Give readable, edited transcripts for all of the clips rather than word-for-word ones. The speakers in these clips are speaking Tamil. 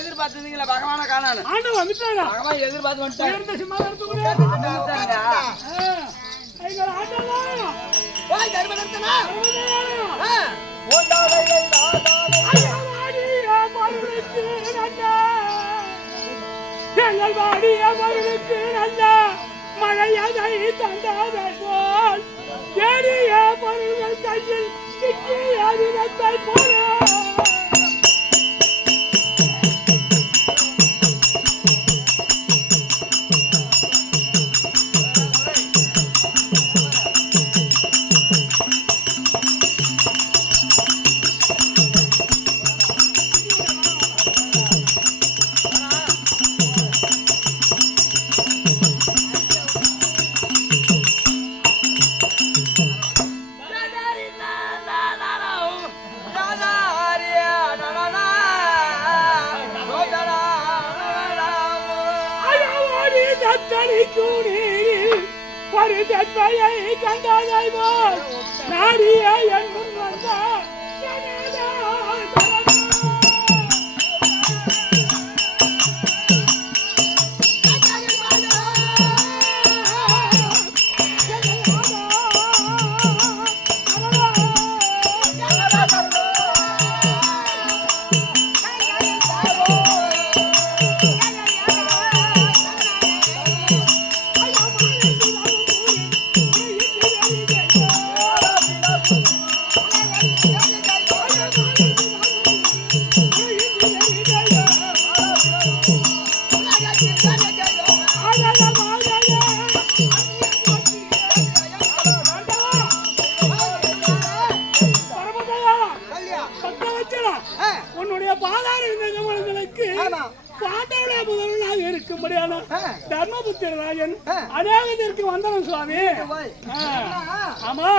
எதிர்பார்த்தீங்களா பகவான காணானு ஆண்டு வந்துட்டாங்க பகவான் எதிர்பார்த்து வந்துட்டாங்க சிம்மாசனத்துக்குள்ள ஐயா ஆண்டவா ஓய் தர்மதர்த்தனா ஐயா வாடியா மருளுக்கு நல்ல எங்கள் வாடியா மருளுக்கு நல்ல மழையதை தந்தாதை போல் பெரிய பொருள்கள் கையில் சிக்கி அதிரத்தை போல பரிதற்பையை கண்டாதை போல் நாடிய என் முன் வந்தார் உன்னுடைய பாதார விந்தங்களுக்கு பாண்டவள முதல்வனாக இருக்கும்படியான தர்மபுத்திரராஜன் அநேகத்திற்கு வந்தவன் சுவாமி. ஆமா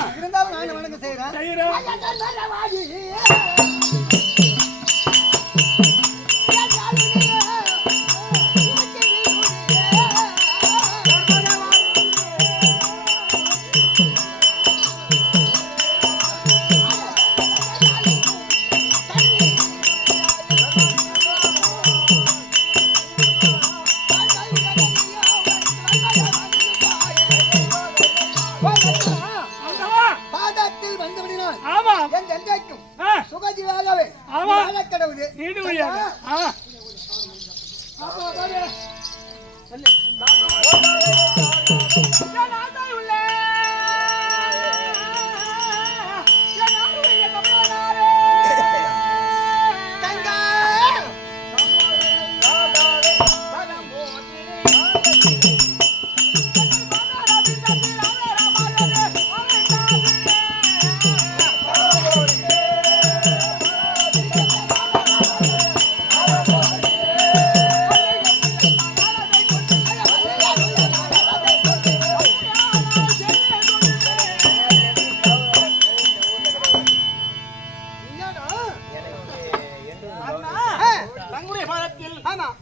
இருக்கட்டும் செய்யறேன்.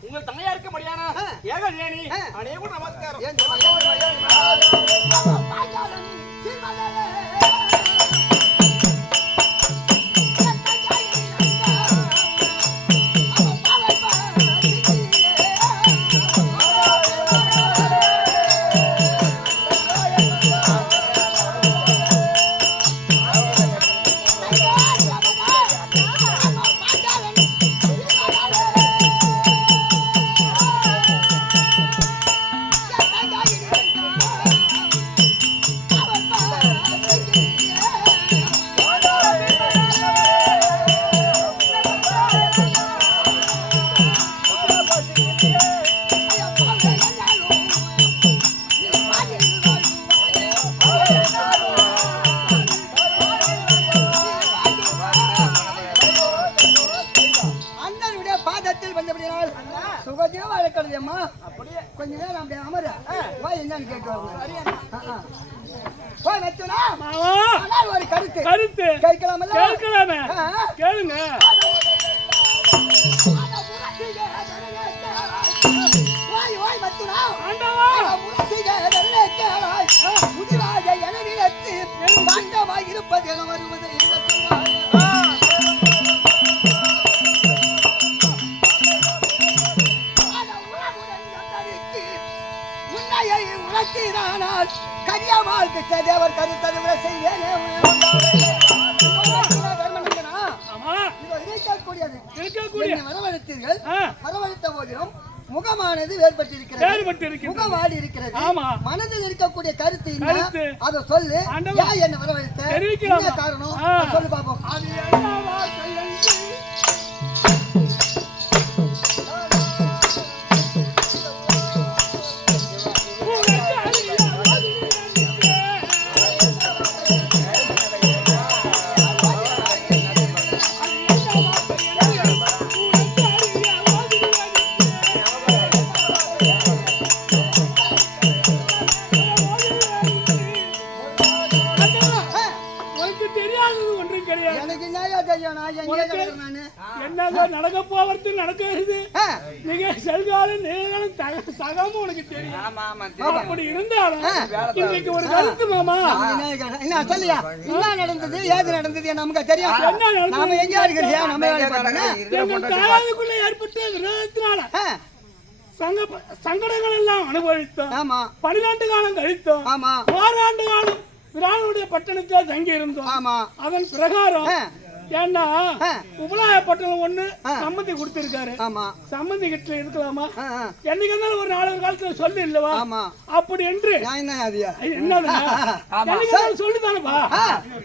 உங்கள் தங்கையாருக்கு மடியான ஏகலேனி அநேக நமஸ்காரம். கொஞ்ச நேரம் அப்படியே அமர வா என்னன்னு கேட்கலாம். ஒரு கருத்து கருத்து கேட்கலாமல்ல? கேட்கலாமே, கேளுங்க. இருப்பது வருவது கருத்த தேவர் கருத்தது விட செய்வேனே தர்மநந்தனா. ஆமா இதோ இருக்கக்கூடியது இருக்கக்கூடிய என்னை வரவழைத்தீர்கள். ஆ, வரவழைத்த போதிலும் முகமானது வேறுபட்டிருக்கிறது. வேறுபட்டிருக்கிறது. முகம் வாடி இருக்கிறது. ஆமா. மனதில் இருக்கக்கூடிய கருத்து கருத்து. அதை சொல்லு. ஆண்டவா. ஏன் என்ன வரவழைத்த? தெரிவிக்கலாமா? என்ன காரணம்? ஆ. அதை சொல்லு பாப்போம். அது என்ன வார்த்தை என்று உனக்கு தெரியாதது ஒன்றும் கிடையாது. எனக்கு என்னையா தெரியும்? நான் எங்கே கிடக்குறேன் நானு? என்னங்க நடக்க போவது நடக்கிறது. ஆ. நீங்க செல்காலம் நேரம் தகாம உனக்கு தெரியும். ஆமா ஆமா தெரியும். அப்படி இருந்தாலும் இன்னைக்கு ஒரு கருத்து மாமா. என்ன சொல்லியா? என்ன நடந்தது? ஏது நடந்தது? நமக்கு தெரியும். என்ன நடந்தது? நாம எங்க இருக்கிறியா? நம்ம வேலை பார்த்தோன்னா? எங்கள் தாயாருக்குள்ள ஏற்பட்ட விரோதத்தினால ஆ. சங்கடங்கள் எல்லாம் அனுபவித்தோம். ஆமா 12 காலம் கழித்தோம். ஆமா ஓராண்டு காலம் விரானுடைய பட்டணத்தில் தங்கி இருந்தோம். ஆமா அதன் பிரகாரம் ஆ. ஏன்னா ஆ. உபலாய பட்டணம் ஒண்ணு சம்மந்தி கொடுத்திருக்காரு. ஆமா சம்மந்தி கிட்ட இருக்கலாமா? ஆ, ஆ. என்னைக்கு இருந்தாலும் ஒரு 4 காலத்துல சொல்லு இல்லவா? ஆமா அப்படி என்று நான் என்ன அதியா என்னது சொல்லிதானப்பா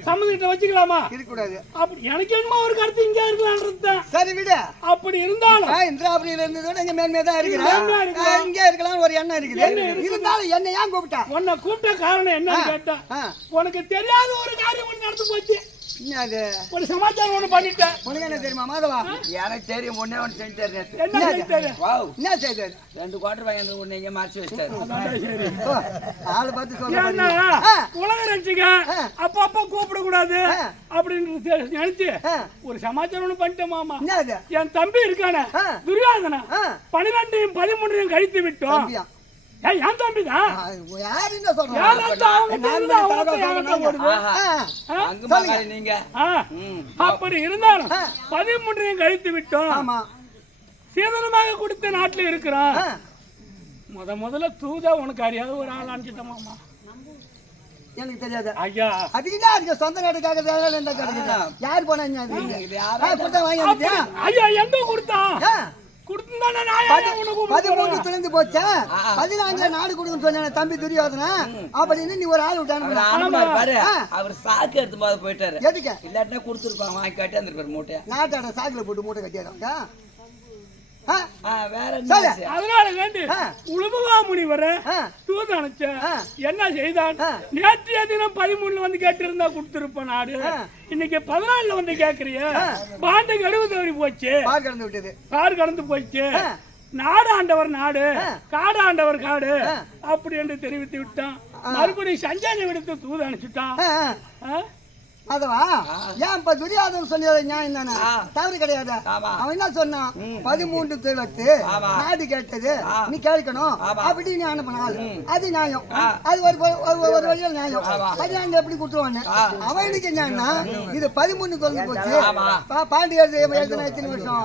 சம்மந்தி கிட்ட வச்சுக்கலாமா? இருக்கக்கூடாது. அப்படி எனக்கு என்னமோ ஒரு கருத்து இங்க இருக்கலாம்ன்றதுதான். சரி விடு. அப்படி இருந்தாலும் இந்திராபுரியில இருந்ததோட இங்க மேன்மையா தான் மேன்மையா இருக்கிறேன். இருக்கலாம். இங்க இருக்கலாம் ஒரு எண்ணம் இருக்குது. இருந்தாலும் என்ன ஏன் கூப்பிட்டா? உன்னை கூப்பிட்ட காரணம் என்னன்னு கேட்டா ஆ. உனக்கு தெரியாத ஒரு காரியம் ஒண்ணு நடந்து போச்சு. என்ன அது? ஒரு சமாச்சாரம் ஒண்ணு பண்ணிட்டேன். உனக்கு என்ன தெரியுமா மாதவா? எனக்கு தெரியும் ஒண்ணே ஒண்ணு செஞ்சாரு நேத்து. என்ன செய்தாரு? வாவ் என்ன செய்தது? 2 குவார்டர் வாங்கி வந்து ஒண்ணு எங்க மறைச்சு வச்சிட்டாரு. அதான்டா சரி. ஓ, ஆளு பார்த்து சொல்ல ஏன்னா மாட்டீங்க. உலக ரட்சிக்க அப்பப்ப கூப்பிட கூடாது அப்படின்னு நினைச்சு ஒரு சமாச்சாரம் ஒண்ணு பண்ணிட்டேன் மாமா. என்ன அது? என் தம்பி இருக்கானே துரியோதனா 12 13 கழித்து விட்டோம். தம்பியா? ஏய் என் தம்பி தான். யாரு என்ன சொல்றாங்க? அங்க பாரு நீங்க. அப்படி இருந்தாலும் 13 கழித்து விட்டோம். ஆமா சீதனமாக கொடுத்த நாட்டுல இருக்கிறோம். முதல்ல தூதா உனக்கு அறியாத ஒரு ஆள் அனுப்பிச்சிட்ட மாமா. எனக்கு தெரியாது. ஐயா அதுக்குதான் இருக்கு சொந்த நாட்டுக்காக வேலை என்ன கிடைக்குது? யார் போனாங்க? கொடுத்தா வாங்கி வந்துட்டியா? ஐயா எங்க கொடுத்தான்? கொடுத்துதானே நான் உனக்கு 13 துளைந்து போச்சா? 14 நாடு கொடுக்குன்னு சொன்ன தம்பி துரியோதனா அப்படின்னு நீ ஒரு ஆள் விட்டானு பாரு அவர் சாக்கு எடுத்து போது போயிட்டாரு. எதுக்கு? இல்லாட்டினா கொடுத்துருப்பாங்க வாங்கி கட்டி வந்துருப்பாரு மூட்டையா. நாட்டாட சாக்குல போட்டு மூட்டை கட்டியாங்க. வேற என்ன? அதனால வேண்டி உலகமா முனிவர தூது அனுப்பிச்ச என்ன செய்தான்? நேற்றைய தினம் 13 வந்து கேட்டிருந்தா கொடுத்திருப்ப நாடு. இன்னைக்கு 14 வந்து கேக்குறிய பாண்டு கடுவு தவறி போச்சு. பார் கடந்து விட்டது. கார் கடந்து போச்சு. நாடு ஆண்டவர் நாடு, காடு ஆண்டவர் காடு அப்படி என்று தெரிவித்து விட்டான். மறுபடியும் சஞ்சானி விடுத்து தூது அனுப்பிச்சுட்டான். அதுவா ஏன் இப்ப துரியாதன் சொன்னது நியாயம் தானே? தவறு கிடையாது. அவன் என்ன சொன்னான்? 13 துளத்து நாடு கேட்டது நீ கேட்கணும் அப்படி நீ அனுப்பினால் அது நியாயம். அது ஒரு வழியில் நியாயம். அது நாங்க எப்படி கொடுத்துருவாங்க? அவனுக்கு என்னன்னா இது 13 தொலைந்து போச்சு. பாண்டி எழுதுனா எத்தனை வருஷம்?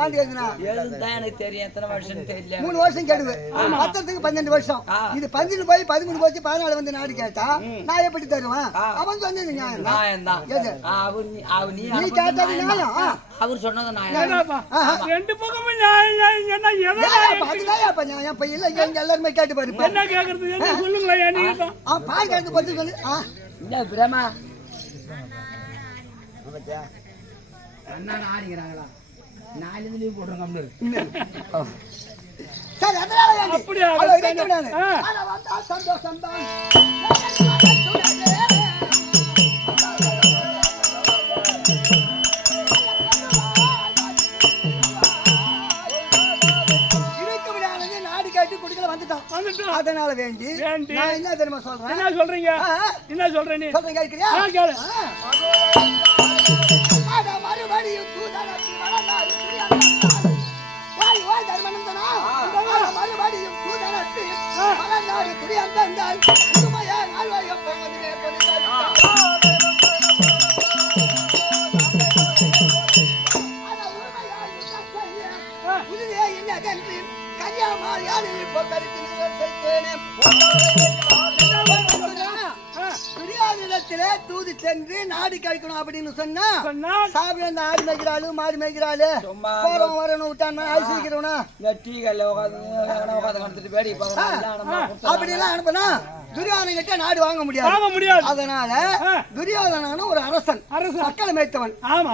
பாண்டி எழுதுனா எனக்கு தெரியும் எத்தனை வருஷம் தெரியல. 3 வருஷம் கெடுவு. மொத்தத்துக்கு 12 வருஷம். இது 12 போய் 13 போச்சு. 14 வந்து நாடு கேட்டா நான் எப்படி தருவேன்? அவன் சொன்னது நியாயம். அவர் சொன்னது ரெண்டு பக்கமும் எல்லாருமே கேட்டு பாரு. என்ன கேக்குறது? என்ன சொல்லுங்களா? பால் கலந்து பத்தி சொல்லு. பிரமா அண்ணா ஆடிக்கிறாங்களா? 4 இதுலயும் போடுறோம். சரி அதனால அப்படியா? சந்தோஷம் தான். அதனால வேண்டி நான் என்ன தெரியுமா சொல்றேன்? என்ன சொல்றீங்க? என்ன சொல்றீங்க? சொல்றேன் கேக்குறியா? கேளு. அட மறுபடியும் தூதனத்தி வளநாடு துரியந்தன். வாய் தர்மநந்தனா. மறுபடியும் தூதனத்தி வளநாடு துரியந்தன். உமையா நால்வாயம் போவதிலே கொடுத்தார். அட உமையா யுத்தத்தையே உதிரே என்னதென்று கரியாமால் யாழில் போக்கரித்து நிகழ்த்தேனே. இடத்திலே தூது சென்று நாடு கழிக்கணும் அப்படின்னு சொன்னா சொன்னா சாப்பிட அந்த ஆடு மேய்க்கிறாளு மாடு மேய்க்கிறாளு சும்மா போறோம் வரணும் விட்டான் அழிச்சிக்கிறவனா இந்த டீ கல்ல உட்காந்து கடத்திட்டு வேடி அப்படி எல்லாம் அனுப்பினா துரியோதனன் கிட்ட நாடு வாங்க முடியாது வாங்க முடியாது. அதனால துரியோதனன் ஒரு அரசன் அரசன். மக்களை மேய்த்தவன். ஆமா